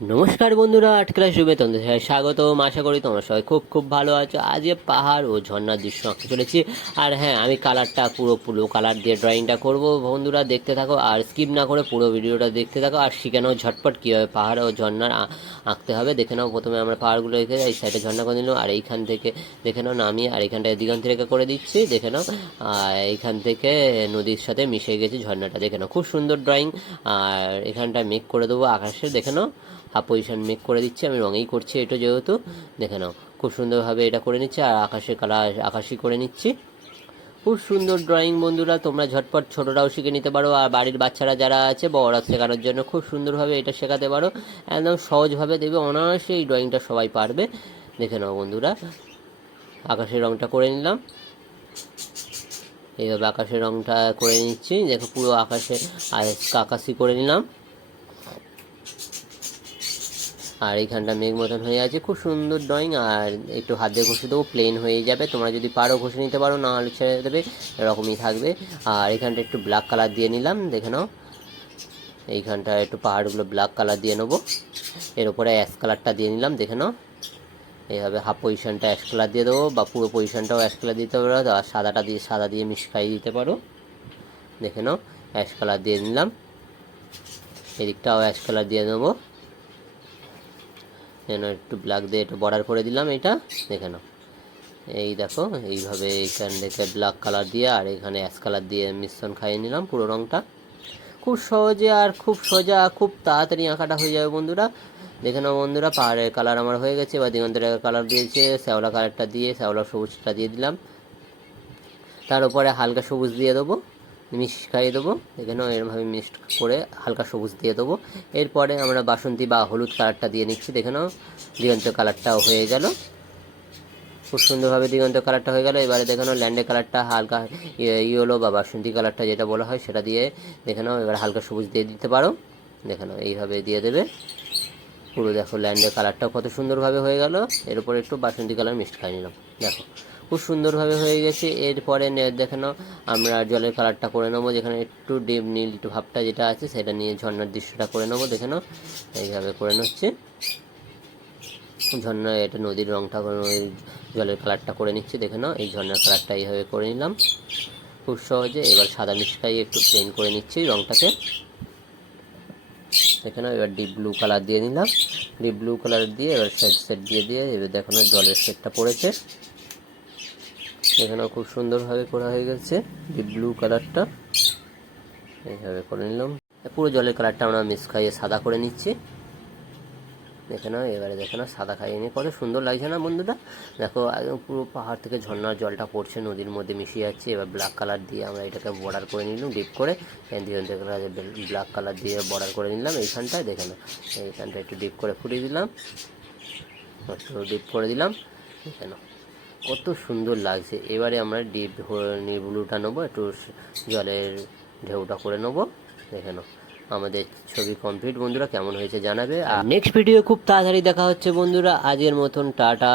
নমস্কার বন্ধুরা, art class রুমে তোমাদের সবাই স্বাগতম। আশা করি তোমরা সবাই খুব খুব ভালো আছো। আজকে পাহাড় ও ঝর্ণার দৃশ্য আঁকতে চলেছি। আর হ্যাঁ, আমি কালারটা পুরো কালার দিয়ে ড্রয়িংটা করব। বন্ধুরা দেখতে থাকো আর স্কিপ না করে পুরো ভিডিওটা দেখতে থাকো আর শিখে নাও ঝটপট কীভাবে পাহাড় ও ঝর্ণার আঁকতে হবে। দেখে নাও, প্রথমে আমরা পাহাড়গুলো রেখে এই সাইডে ঝর্ণা করে নিলাম, আর এইখান থেকে দেখে নাও নামিয়ে আর এইখানটায় দিগন্ত রেখা করে দিচ্ছি। দেখে নাও, আর এইখান থেকে নদীর সাথে মিশে গেছে ঝর্ণাটা। দেখে নাও, খুব সুন্দর ড্রয়িং। আর এখানটায় মেক করে দেবো আকাশে। দেখে নাও, হাফ পজিশন মেক করে দিচ্ছি। আমি রঙেই করছি এটা যেহেতু। দেখে নাও, খুব সুন্দরভাবে এটা করে নিচ্ছি আর আকাশের কালার আকাশি করে নিচ্ছি। খুব সুন্দর ড্রয়িং বন্ধুরা, তোমরা ঝটপট ছোটরাও শিখে নিতে পারো। আর বাড়ির বাচ্চারা যারা আছে বড়রা শেখানোর জন্য খুব সুন্দরভাবে এটা শেখাতে পারো। একদম সহজভাবে দেবে, অনায়াসে এই ড্রয়িংটা সবাই পারবে। দেখে নাও বন্ধুরা, আকাশের রঙটা করে নিলাম। এইভাবে আকাশের রঙটা করে নিচ্ছি। দেখো, পুরো আকাশে আকাশি করে নিলাম। আর এইখানটা মেঘ মতন হয়ে আছে, খুব সুন্দর ড্রয়িং। আর একটু হাত দিয়ে ঘষে দেবো, প্লেন হয়ে যাবে। তোমরা যদি পারো ঘষে নিতে পারো, না হলে ছেড়ে দেবে, এরকমই থাকবে। আর এখানটা একটু ব্ল্যাক কালার দিয়ে নিলাম। দেখে নাও, এইখানটা একটু পাহাড়গুলো ব্ল্যাক কালার দিয়ে নেবো। এর উপরে অ্যাশ কালারটা দিয়ে নিলাম। দেখে নাও, এইভাবে হাফ পজিশনটা অ্যাশ কালার দিয়ে দেবো, বা পুরো পজিশনটাও অ্যাশ কালার দিতে পারো, আর সাদা দিয়ে মিক্স খাইয়ে দিতে পারো। দেখে নাও, অ্যাশ কালার দিয়ে নিলাম। এদিকটাও অ্যাশ কালার দিয়ে নেবো, যেন একটু ব্ল্যাক দিয়ে একটু বর্ডার করে দিলাম এটা। দেখে নাও, এই দেখো, এইভাবে এইখান থেকে ব্ল্যাক কালার দিয়ে আর এখানে অ্যাশ কালার দিয়ে মিশ্রণ খাইয়ে নিলাম পুরো রঙটা। খুব সহজে আর খুব সোজা, খুব তাড়াতাড়ি আঁকাটা হয়ে যাবে বন্ধুরা। দেখে নাও বন্ধুরা, পাহাড়ের কালার আমার হয়ে গেছে। এবার দিগন্তের কালার দিয়েছে, শ্যাওলা কালারটা দিয়ে শ্যাওলা সবুজটা দিয়ে দিলাম। তার উপরে হালকা সবুজ দিয়ে দেবো, মিক্স খাইয়ে দেবো। এখানে এরমভাবে মিক্সড করে হালকা সবুজ দিয়ে দেবো। এরপরে আমরা বাসন্তী বা হলুদ কালারটা দিয়ে নিচ্ছি। দেখে নাও, দিগন্ত কালারটাও হয়ে গেল। খুব সুন্দরভাবে দিগন্ত কালারটা হয়ে গেল। এবারে দেখে নাও, ল্যান্ডে কালারটা হালকা ইয়েলো বা বাসন্তী কালারটা যেটা বলা হয় সেটা দিয়ে দেখে নাও। এবার হালকা সবুজ দিয়ে দিতে পারো। দেখে নাও, এইভাবে দিয়ে দেবে পুরো। দেখো, ল্যান্ডের কালারটাও কত সুন্দরভাবে হয়ে গেল। এর উপরে একটু বাসন্তী কালার মিক্সড খাই নিলাম। দেখো, খুব সুন্দরভাবে হয়ে গেছে। এরপরে দেখে নাও, আমরা জলের কালারটা করে নেবো, যেখানে একটু ডিপ নীল একটু ভাবটা যেটা আছে সেটা নিয়ে ঝর্ণার দৃশ্যটা করে নেবো। দেখে নাও, এইভাবে করে নিচ্ছে ঝর্ণা, এটা নদীর রঙটা জলের কালারটা করে নিচ্ছি। দেখে নাও, এই ঝর্ণার কালারটা এইভাবে করে নিলাম খুব সহজে। এবার সাদা মিক্সটাই একটু প্লেন করে নিচ্ছি রঙটাকে। দেখে নাও, এবার ডিপ ব্লু কালার দিয়ে নিলাম। ডিপ ব্লু কালার দিয়ে এবার সেট দিয়ে এবার দেখো না, জলের সেটটা পড়েছে। দেখে নাও, খুব সুন্দরভাবে করা হয়ে গেছে ডিপ ব্লু কালারটা। এইভাবে করে নিলাম। পুরো জলের কালারটা আমরা মিক্স খাইয়ে সাদা করে নিচ্ছি। দেখে নাও, এবারে দেখে নাও, সাদা খাইয়ে নিয়ে কত সুন্দর লাগছে না বন্ধুরা। দেখো, একদম পুরো পাহাড় থেকে ঝর্ণার জলটা পড়ছে, নদীর মধ্যে মিশে যাচ্ছে। এবার ব্ল্যাক কালার দিয়ে আমরা এটাকে বর্ডার করে নিলাম ডিপ করে। ব্ল্যাক কালার দিয়ে বর্ডার করে নিলাম এইখানটায়। দেখে নাও, এইখানটা একটু ডিপ করে ফুটিয়ে দিলাম, একটু ডিপ করে দিলাম। দেখে নাও, কত সুন্দর লাগছে। এবারে আমরা ডিপ ব্লুটা নেবো, একটু জলের ঢেউটা করে নেবো। দেখে নাও, আমাদের ছবি কমপ্লিট বন্ধুরা। কেমন হয়েছে জানাবে। আর নেক্সট ভিডিও খুব তাড়াতাড়ি দেখা হচ্ছে বন্ধুরা। আজকের মতন টাটা।